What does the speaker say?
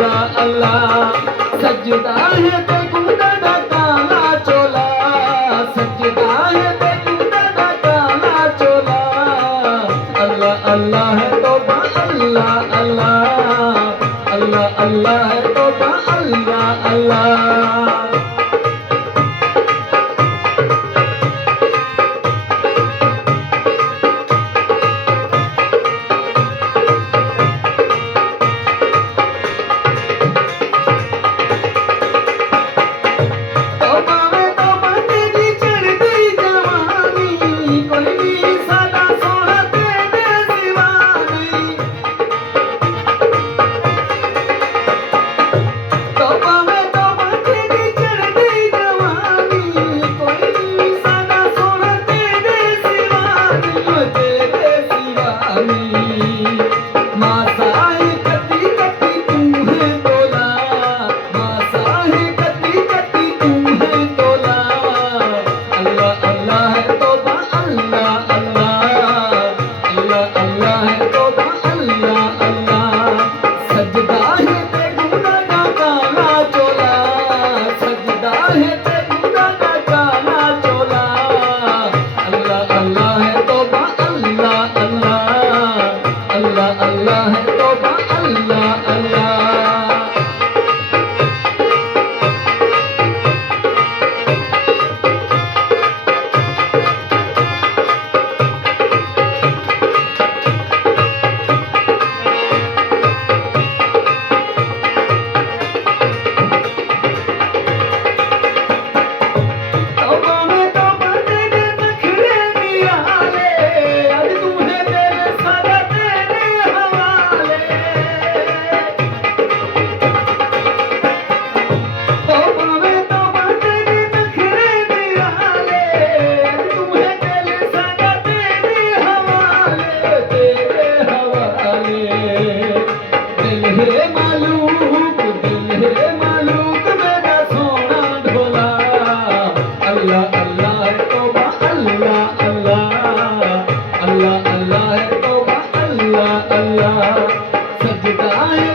अल्लाह अल्लाह सजदा है ते कुंदा दा काला चोला सजदा है ते कुंदा दा काला चोला अल्लाह अल्लाह है तौबा अल्लाह अल्लाह अल्लाह अल्लाह है तौबा अल्लाह अल्लाह अल्लाह है तौबा अल्लाह अल्लाह अल्लाह अल्लाह है तौबा अल्लाह अल्लाह सजदा है